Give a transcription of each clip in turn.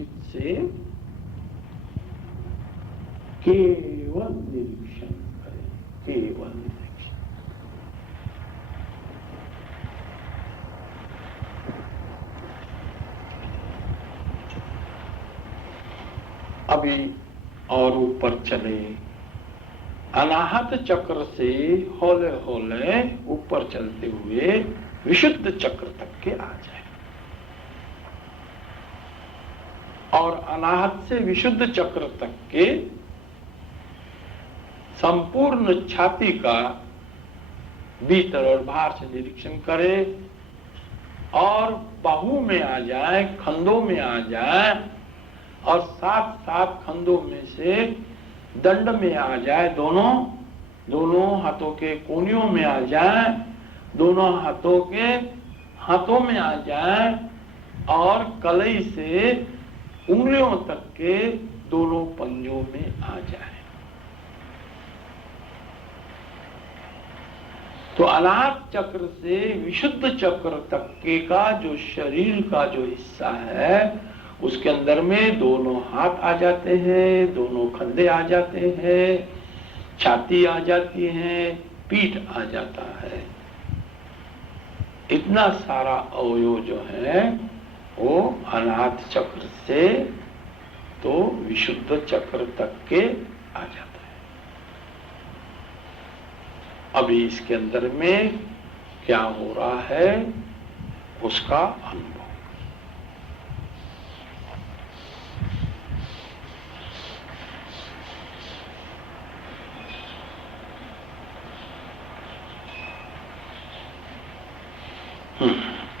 चित्त से केवल निरीक्षण करें, केवल निरीक्षण। अभी और ऊपर चले, अनाहत चक्र से हौले हौले ऊपर चलते हुए विशुद्ध चक्र तक के आ जाए, और अनाहत से विशुद्ध चक्र तक के संपूर्ण छाती का भीतर और बाहर से निरीक्षण करे, और बाहु में आ जाए, खंडों में आ जाए, और साथ साथ खंडों में से दंड में आ जाए, दोनों हाथों के कोनियों में आ जाए, दोनों हाथों के हाथों में आ जाए, और कलाई से उंगलियों तक के दोनों पंजों में आ जाए। तो अनाहत चक्र से विशुद्ध चक्र तक के का जो शरीर का जो हिस्सा है, उसके अंदर में दोनों हाथ आ जाते हैं, दोनों कंधे आ जाते हैं, छाती आ जाती है, पीठ आ जाता है। इतना सारा अवयव जो है वो अनाहत चक्र से तो विशुद्ध चक्र तक के आ जाता है। अभी इसके अंदर में क्या हो रहा है उसका अनुभव।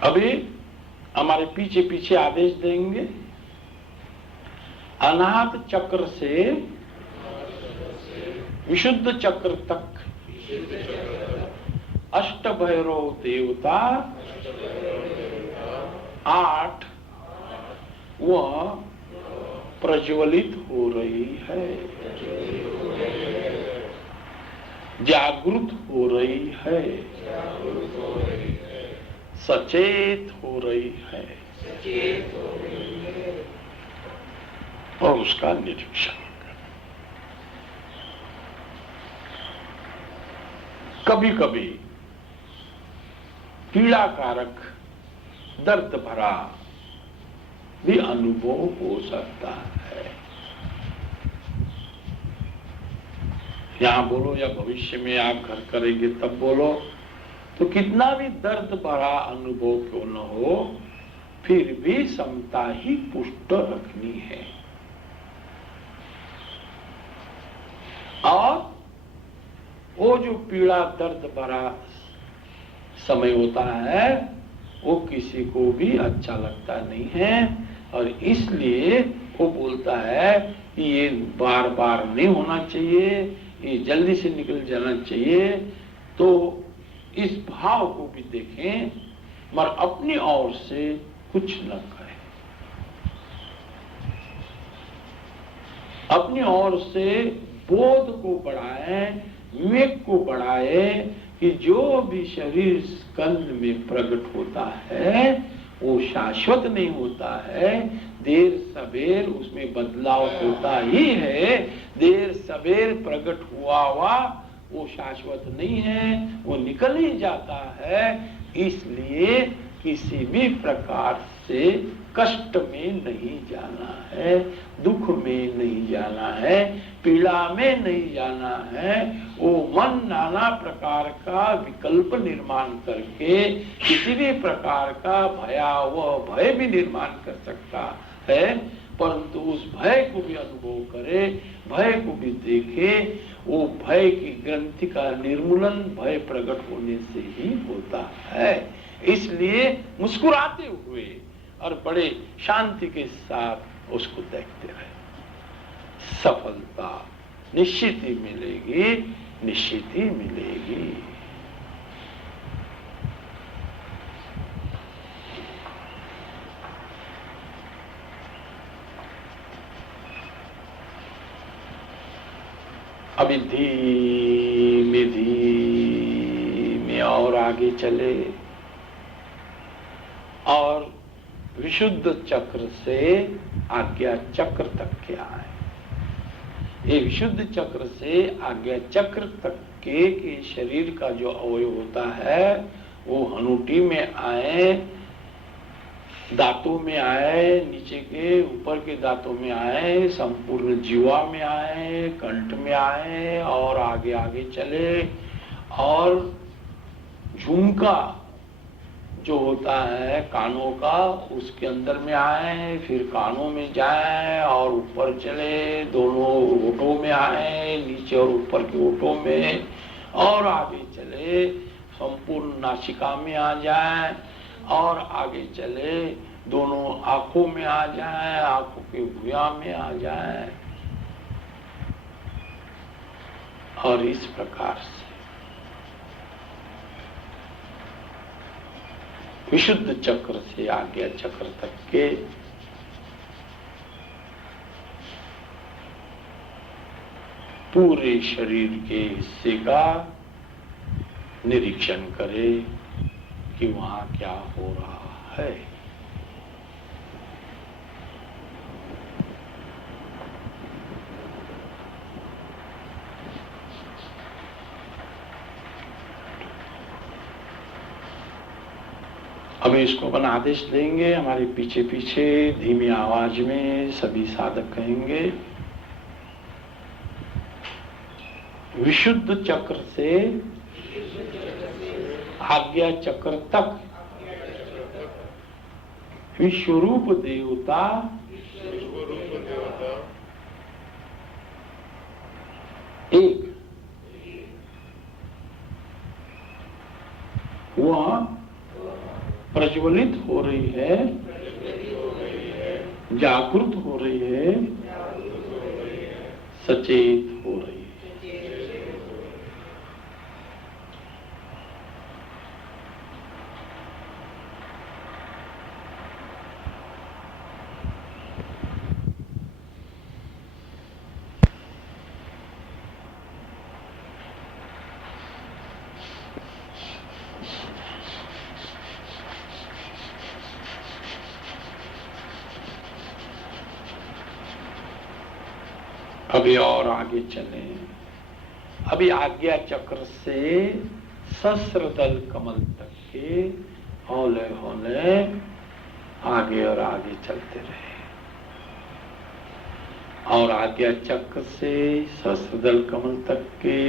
अभी हमारे पीछे पीछे आदेश देंगे, अनाहत चक्र से विशुद्ध चक्र तक अष्टभैरव देवता 8 वह प्रज्वलित हो रही है, जागृत हो रही है, सचेत हो रही है, और उसका निरीक्षण। कभी कभी पीड़ाकारक दर्द भरा भी अनुभव हो सकता है। यहां बोलो या भविष्य में आप घर करेंगे तब बोलो, तो कितना भी दर्द भरा अनुभव क्यों न हो, फिर भी समता ही पुष्ट रखनी है। और वो जो पीड़ा दर्द भरा समय होता है वो किसी को भी अच्छा लगता नहीं है, और इसलिए वो बोलता है कि ये बार बार नहीं होना चाहिए, ये जल्दी से निकल जाना चाहिए। तो इस भाव को भी देखें, मगर अपनी ओर से कुछ न करें, अपनी ओर से बोध को बढ़ाएं, विवेक को बढ़ाए कि जो भी शरीर स्कंद में प्रकट होता है वो शाश्वत नहीं होता है, देर सबेर उसमें बदलाव होता ही है। देर सबेर प्रकट हुआ वो शाश्वत नहीं है, वो निकल ही जाता है। इसलिए किसी भी प्रकार से कष्ट में नहीं जाना है, दुख में नहीं जाना है, पीड़ा में नहीं जाना है। वो मन नाना प्रकार का विकल्प निर्माण करके किसी भी प्रकार का भयावह भय भी निर्माण कर सकता है, परंतु उस भय को भी अनुभव करे, भय को भी देखे। वो भय की ग्रंथि का निर्मूलन भय प्रकट होने से ही होता है। इसलिए मुस्कुराते हुए और बड़े शांति के साथ उसको देखते रहे। सफलता निश्चित ही मिलेगी, निश्चित ही मिलेगी। अभी धीमे धीमे और आगे चले और विशुद्ध चक्र से आज्ञा चक्र तक के आए। ये विशुद्ध चक्र से आज्ञा चक्र तक के शरीर का जो अवयव होता है वो हनूटी में आए, दांतों में आए, नीचे के ऊपर के दांतों में आए, संपूर्ण जीवा में आए, कंठ में आए और आगे आगे चले और झुमका जो होता है कानों का उसके अंदर में आए, फिर कानों में जाए और ऊपर चले, दोनों ओठों में आए, नीचे और ऊपर के ओठों में और आगे चले, संपूर्ण नासिका में आ जाए और आगे चले, दोनों आंखों में आ जाए, आंखों के भुया में आ जाए और इस प्रकार से विशुद्ध चक्र से आज्ञा चक्र तक के पूरे शरीर के हिस्से का निरीक्षण करे कि वहां क्या हो रहा है। अब इसको अपन आदेश देंगे, हमारे पीछे पीछे धीमी आवाज में सभी साधक कहेंगे, विशुद्ध चक्र से आज्ञा चक्र तक विश्वरूप देवता एक, वह प्रज्वलित हो रही है, जागृत हो रही है, सचेत हो रही है। अभी और आगे चले। अभी आज्ञा चक्र से सहस्त्रदल कमल तक के हौले हौले आगे और आगे चलते रहे और आज्ञा चक्र से सहस्त्रदल कमल तक के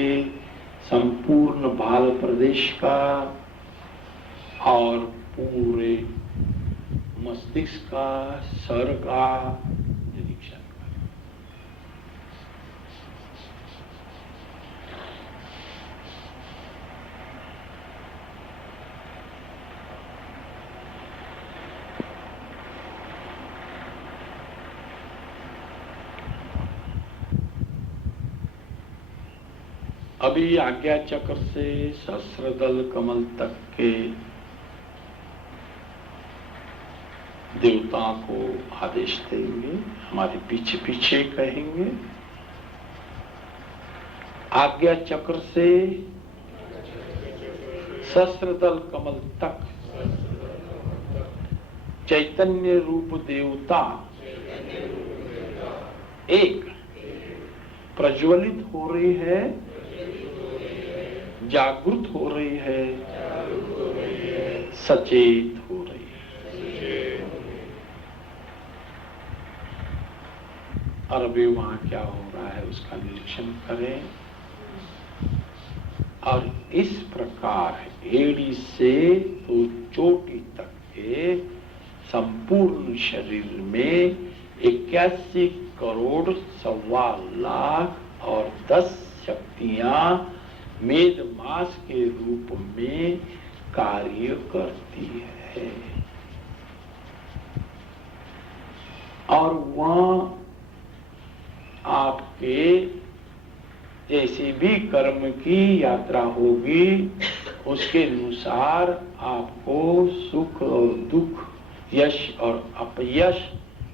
संपूर्ण भाल प्रदेश का और पूरे मस्तिष्क का, सर का निरीक्षण। अभी आज्ञा चक्र से सहस्त्रदल कमल तक के देवताओं को आदेश देंगे, हमारे पीछे पीछे कहेंगे, आज्ञा चक्र से सहस्त्रदल कमल तक चैतन्य रूप देवता एक प्रज्वलित हो रही है, जागृत हो रही है, सचेत हो रही है। और अभी वहां क्या हो रहा है उसका निरीक्षण करें और इस प्रकार एड़ी से तो चोटी तक के संपूर्ण शरीर में 81 करोड़ 1.25 लाख और 10 शक्तियां मेद मास के रूप में कार्य करती है और वह आपके जैसे भी कर्म की यात्रा होगी उसके अनुसार आपको सुख और दुख, यश और अपयश,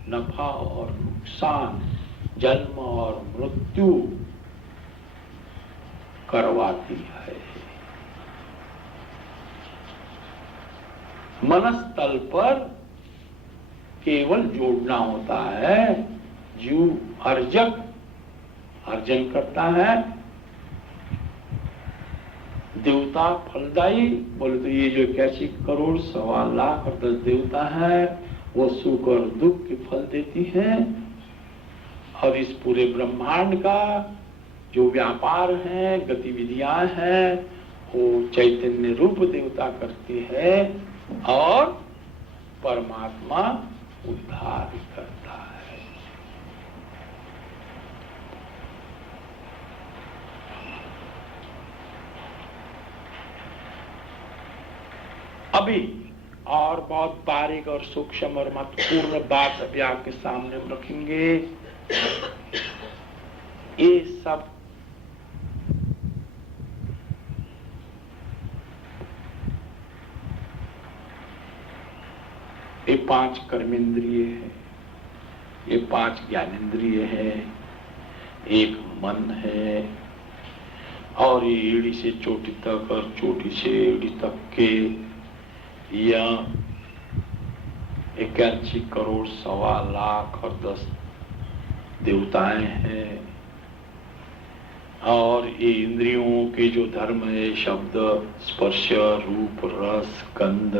नफा और नुकसान, जन्म और मृत्यु करवाती है। मनस्तल पर केवल जोड़ना होता है। जीव अर्जक अर्जन करता है, देवता फलदायी। बोले तो ये जो 81 करोड़ 1.25 लाख और 10 देवता है वो सुख और दुख के फल देती हैं। और इस पूरे ब्रह्मांड का जो व्यापार है, गतिविधियां हैं, वो चैतन्य रूप देवता करती है और परमात्मा उद्धार करता है। अभी और बहुत बारीक और सूक्ष्म और महत्वपूर्ण बात अभी आपके सामने हम रखेंगे। ये सब ये 5 कर्मेंद्रिय है, ये 5 ज्ञानेंद्रिय है, एक मन है, और ये एड़ी से चोटी तक और चोटी से एड़ी तक के या 81 करोड़ 1.25 लाख और 10 देवताएं हैं। और ये इंद्रियों के जो धर्म है, शब्द, स्पर्श, रूप, रस, गंध,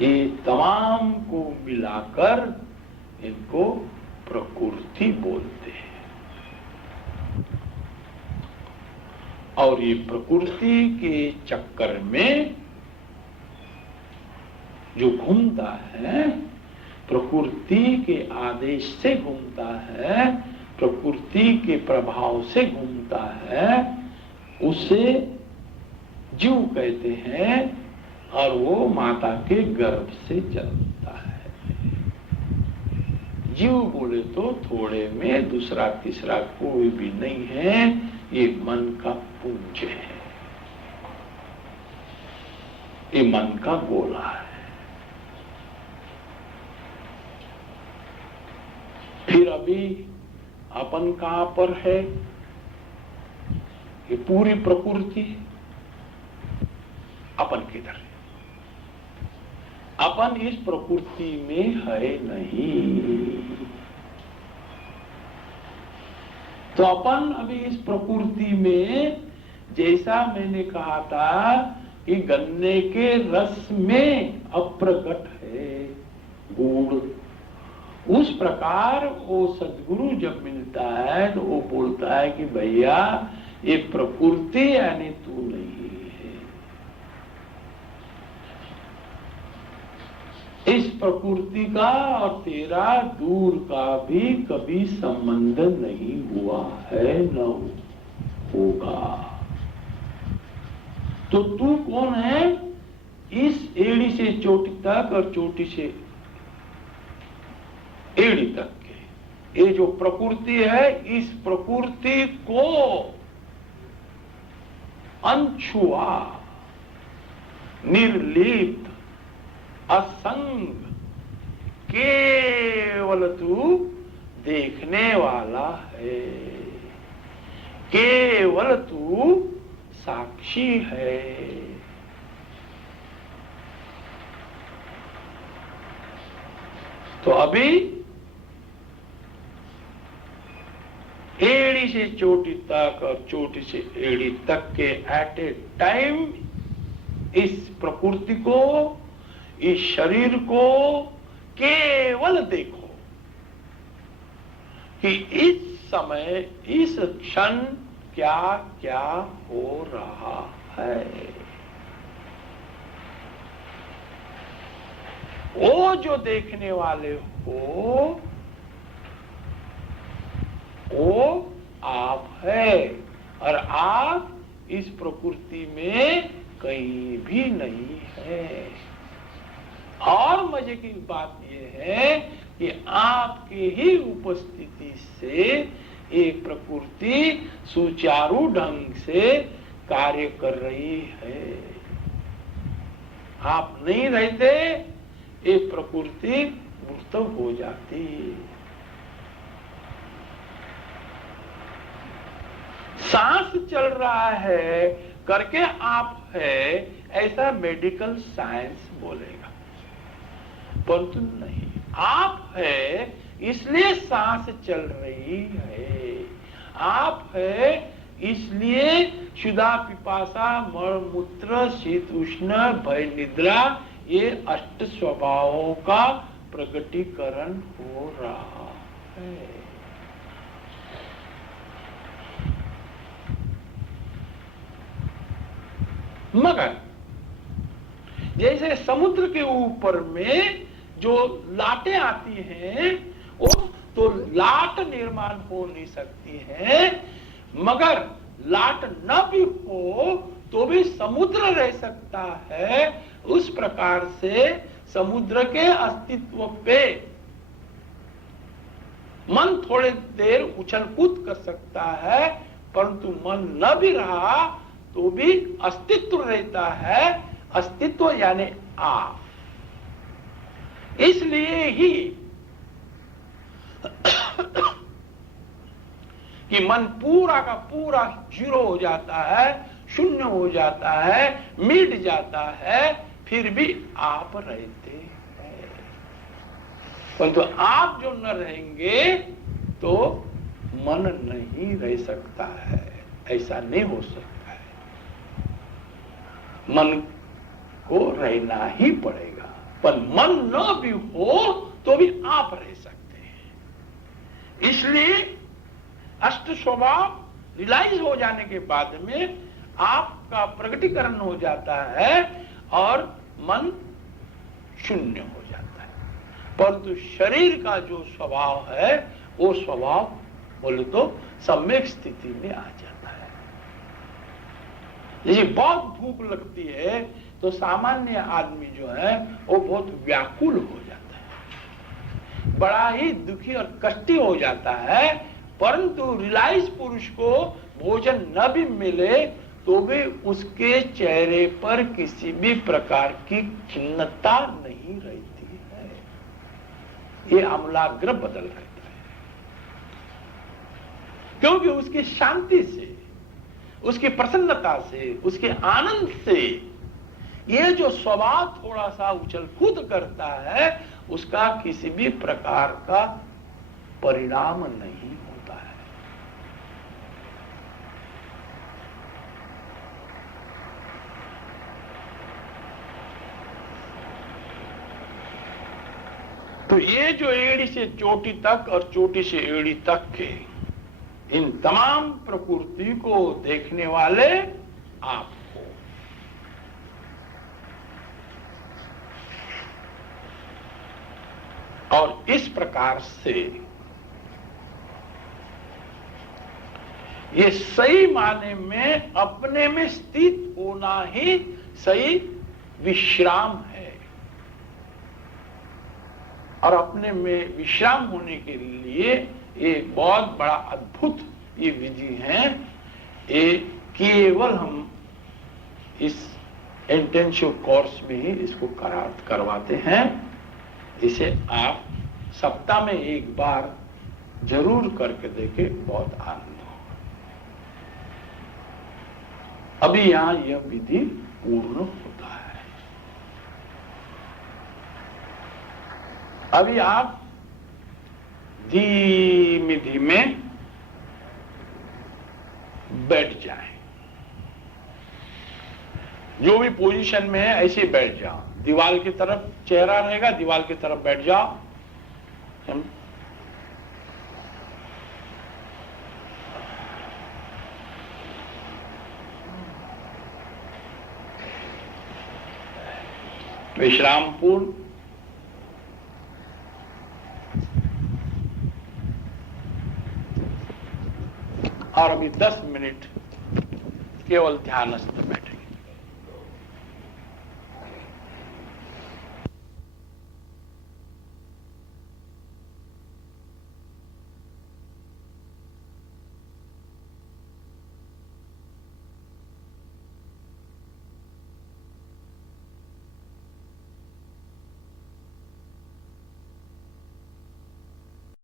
ये तमाम को मिलाकर इनको प्रकृति बोलते हैं। और ये प्रकृति के चक्कर में जो घूमता है, प्रकृति के आदेश से घूमता है, प्रकृति के प्रभाव से घूमता है, उसे जीव कहते हैं। और वो माता के गर्भ से जन्मता है। जीव बोले तो थोड़े में दूसरा तीसरा कोई भी नहीं है, ये मन का पुंज है, ये मन का गोला है। फिर अभी अपन कहां पर है? ये पूरी प्रकृति अपन किधर है? अपन इस प्रकृति में है नहीं। तो अपन अभी इस प्रकृति में, जैसा मैंने कहा था कि गन्ने के रस में अप्रगट है गुण, उस प्रकार वो सद्गुरु जब मिलता है तो वो बोलता है कि भैया ये प्रकृति यानी तू नहीं है, इस प्रकृति का और तेरा दूर का भी कभी संबंध नहीं हुआ है, न होगा। तो तू कौन है? इस एड़ी से चोटी तक और चोटी से एड़ी तक के ये जो प्रकृति है, इस प्रकृति को अनछुआ, निर्लिप्त, असंग, केवल तू देखने वाला है, केवल तू साक्षी है। तो अभी एड़ी से चोटी तक और चोटी से एड़ी तक के एट ए टाइम इस प्रकृति को, इस शरीर को केवल देखो कि इस समय, इस क्षण क्या क्या हो रहा है। वो जो देखने वाले हो वो आप है, और आप इस प्रकृति में कहीं भी नहीं है। और मजे की बात यह है कि आपके ही उपस्थिति से ये प्रकृति सुचारू ढंग से कार्य कर रही है। आप नहीं रहते, ये प्रकृति मृत हो जाती। सांस चल रहा है करके आप है, ऐसा मेडिकल साइंस बोलेगा। परंतु नहीं, आप है इसलिए सांस चल रही है, आप है इसलिए क्षुधा पिपासा मल मूत्र शीत उष्ण भय निद्रा ये अष्ट स्वभावों का प्रकटीकरण हो रहा है। मगर जैसे समुद्र के ऊपर में जो लाटें आती हैं वो तो लाट निर्माण हो नहीं सकती है, मगर लाट न भी हो तो भी समुद्र रह सकता है। उस प्रकार से समुद्र के अस्तित्व पे मन थोड़ी देर उछल कूद कर सकता है, परंतु मन न भी रहा तो भी अस्तित्व रहता है। अस्तित्व यानी आप। इसलिए ही कि मन पूरा का पूरा जीरो हो जाता है, शून्य हो जाता है, मिट जाता है, फिर भी आप रहते हैं। परंतु आप जो न रहेंगे तो मन नहीं रह सकता है, ऐसा नहीं हो सकता है। मन को रहना ही पड़ेगा, पर मन न भी हो तो भी आप रह सकते हैं। इसलिए अष्ट स्वभाव रियलाइज हो जाने के बाद में आपका प्रकटीकरण हो जाता है और मन शून्य हो जाता है। परंतु शरीर का जो स्वभाव है वो स्वभाव बोले तो सम्यक स्थिति में आ जाता है। जैसे बहुत भूख लगती है तो सामान्य आदमी जो है वो बहुत व्याकुल हो जाता है, बड़ा ही दुखी और कष्टी हो जाता है। परंतु रियलाइज पुरुष को भोजन न भी मिले तो भी उसके चेहरे पर किसी भी प्रकार की खिन्नता नहीं रहती है, ये आमूलाग्र बदल रहता है। क्योंकि उसकी शांति से, उसकी प्रसन्नता से, उसके आनंद से ये जो स्वभाव थोड़ा सा उछल कूद करता है उसका किसी भी प्रकार का परिणाम नहीं होता है। तो ये जो एड़ी से चोटी तक और चोटी से एड़ी तक के इन तमाम प्रकृति को देखने वाले आप हो। और इस प्रकार से ये सही माने में अपने में स्थित होना ही सही विश्राम है। और अपने में विश्राम होने के लिए एक बहुत बड़ा अद्भुत ये विधि है। ये केवल हम इस इंटेंसिव कोर्स में ही इसको करवाते हैं। इसे आप सप्ताह में एक बार जरूर करके देखें, बहुत आनंद होगा। अभी यहां यह विधि पूर्ण होता है। अभी आप धीमे धीमे बैठ जाएं। जो भी पोजीशन में है ऐसे बैठ जाओ। दीवार की तरफ चेहरा रहेगा, दीवार की तरफ बैठ जाओ। विश्राम पूर्ण। और अभी 10 मिनट केवल ध्यानस्थ बैठे।